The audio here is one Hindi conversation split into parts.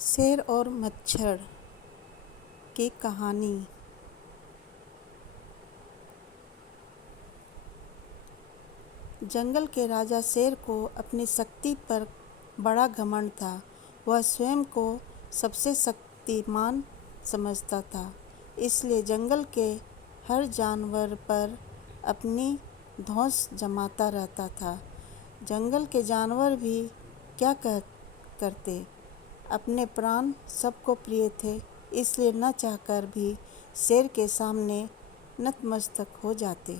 शेर और मच्छर की कहानी। जंगल के राजा शेर को अपनी शक्ति पर बड़ा घमंड था। वह स्वयं को सबसे शक्तिमान समझता था, इसलिए जंगल के हर जानवर पर अपनी धौंस जमाता रहता था। जंगल के जानवर भी क्या करते, अपने प्राण सबको प्रिय थे, इसलिए न चाहकर भी शेर के सामने नतमस्तक हो जाते।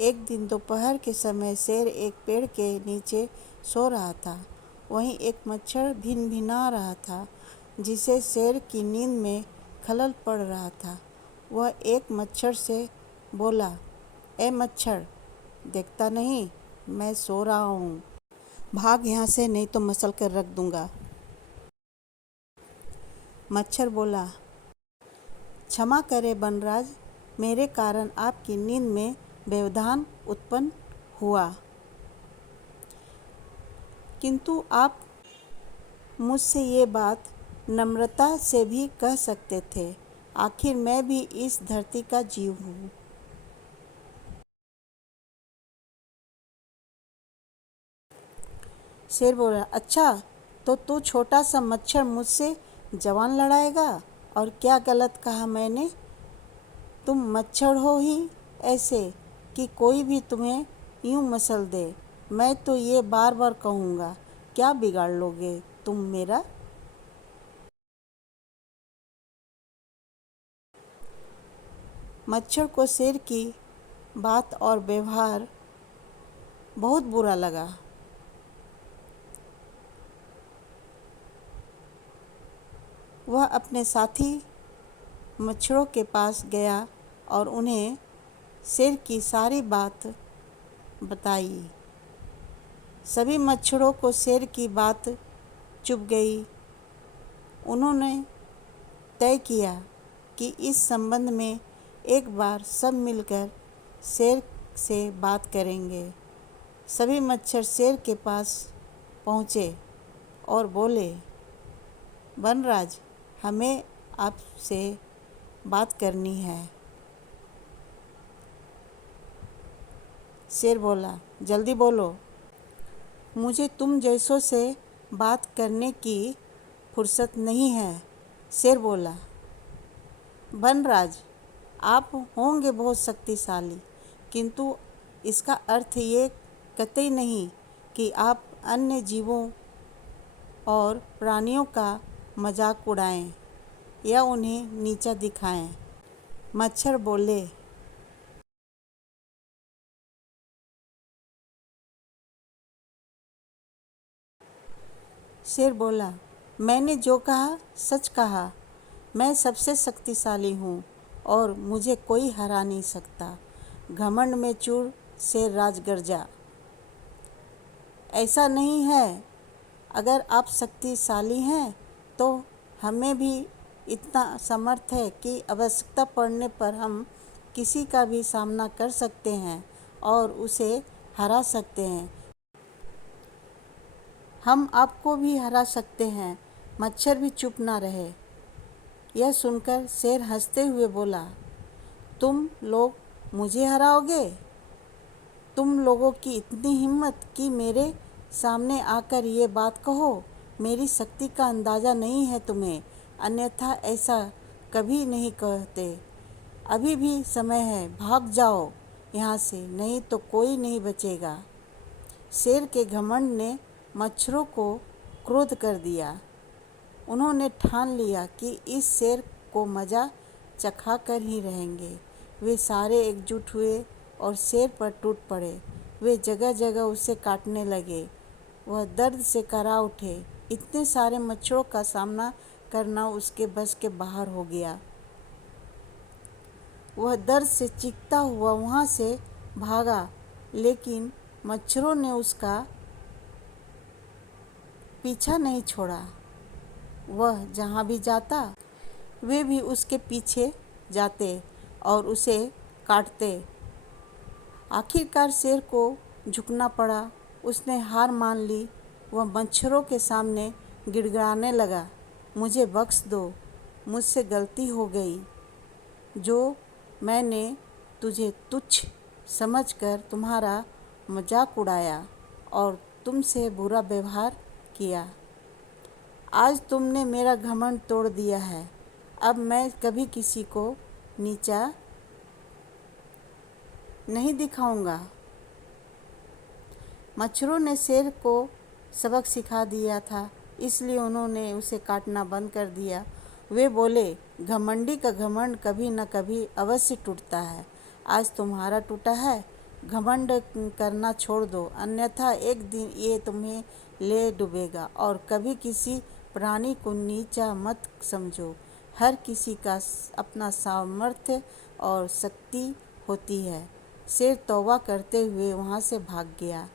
एक दिन दोपहर के समय शेर एक पेड़ के नीचे सो रहा था। वहीं एक मच्छर भिनभिना रहा था, जिसे शेर की नींद में खलल पड़ रहा था। वह एक मच्छर से बोला, ए मच्छर, देखता नहीं मैं सो रहा हूँ? भाग यहाँ से, नहीं तो मसल कर रख दूंगा। मच्छर बोला, क्षमा करें वनराज, मेरे कारण आपकी नींद में व्यवधान उत्पन्न हुआ, किंतु आप मुझसे ये बात नम्रता से भी कह सकते थे। आखिर मैं भी इस धरती का जीव हूँ। शेर बोला, अच्छा तो तू छोटा सा मच्छर मुझसे जवान लड़ाएगा? और क्या गलत कहा मैंने? तुम मच्छर हो ही ऐसे कि कोई भी तुम्हें यूं मसल दे। मैं तो ये बार बार कहूँगा, क्या बिगाड़ लोगे तुम मेरा? मच्छर को शेर की बात और व्यवहार बहुत बुरा लगा। वह अपने साथी मच्छरों के पास गया और उन्हें शेर की सारी बात बताई। सभी मच्छरों को शेर की बात चुभ गई। उन्होंने तय किया कि इस संबंध में एक बार सब मिलकर शेर से बात करेंगे। सभी मच्छर शेर के पास पहुँचे और बोले, वनराज, हमें आपसे बात करनी है। शेर बोला, जल्दी बोलो, मुझे तुम जैसों से बात करने की फुर्सत नहीं है। शेर बोला, वनराज, आप होंगे बहुत शक्तिशाली, किंतु इसका अर्थ ये कतई नहीं कि आप अन्य जीवों और प्राणियों का मजाक उड़ाएं या उन्हें नीचा दिखाएं। मच्छर बोले, शेर बोला, मैंने जो कहा सच कहा। मैं सबसे शक्तिशाली हूँ और मुझे कोई हरा नहीं सकता। घमंड में चूर शेर राज गर्जा। ऐसा नहीं है। अगर आप शक्तिशाली हैं तो हमें भी इतना समर्थ है कि आवश्यकता पड़ने पर हम किसी का भी सामना कर सकते हैं और उसे हरा सकते हैं। हम आपको भी हरा सकते हैं। मच्छर भी चुप ना रहे। यह सुनकर शेर हंसते हुए बोला, तुम लोग मुझे हराओगे? तुम लोगों की इतनी हिम्मत कि मेरे सामने आकर ये बात कहो? मेरी शक्ति का अंदाज़ा नहीं है तुम्हें, अन्यथा ऐसा कभी नहीं कहते। अभी भी समय है, भाग जाओ यहाँ से, नहीं तो कोई नहीं बचेगा। शेर के घमंड ने मच्छरों को क्रोध कर दिया। उन्होंने ठान लिया कि इस शेर को मज़ा चखा कर ही रहेंगे। वे सारे एकजुट हुए और शेर पर टूट पड़े। वे जगह जगह उसे काटने लगे। वह दर्द से करा उठे। इतने सारे मच्छरों का सामना करना उसके बस के बाहर हो गया। वह दर्द से चीखता हुआ वहाँ से भागा, लेकिन मच्छरों ने उसका पीछा नहीं छोड़ा। वह जहाँ भी जाता, वे भी उसके पीछे जाते और उसे काटते। आखिरकार शेर को झुकना पड़ा। उसने हार मान ली। वह मच्छरों के सामने गिड़गिड़ाने लगा, मुझे बख्श दो, मुझसे गलती हो गई। जो मैंने तुझे तुच्छ समझकर तुम्हारा मजाक उड़ाया और तुमसे बुरा व्यवहार किया। आज तुमने मेरा घमंड तोड़ दिया है। अब मैं कभी किसी को नीचा नहीं दिखाऊंगा। मच्छरों ने शेर को सबक सिखा दिया था, इसलिए उन्होंने उसे काटना बंद कर दिया। वे बोले, घमंडी का घमंड कभी न कभी अवश्य टूटता है। आज तुम्हारा टूटा है, घमंड करना छोड़ दो, अन्यथा एक दिन ये तुम्हें ले डूबेगा। और कभी किसी प्राणी को नीचा मत समझो। हर किसी का अपना सामर्थ्य और शक्ति होती है। शेर तौबा करते हुए वहाँ से भाग गया।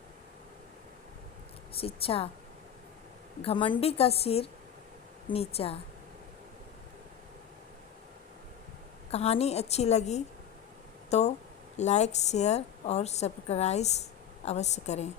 शिक्षा: घमंडी का सिर नीचा। कहानी अच्छी लगी तो लाइक, शेयर और सब्सक्राइब अवश्य करें।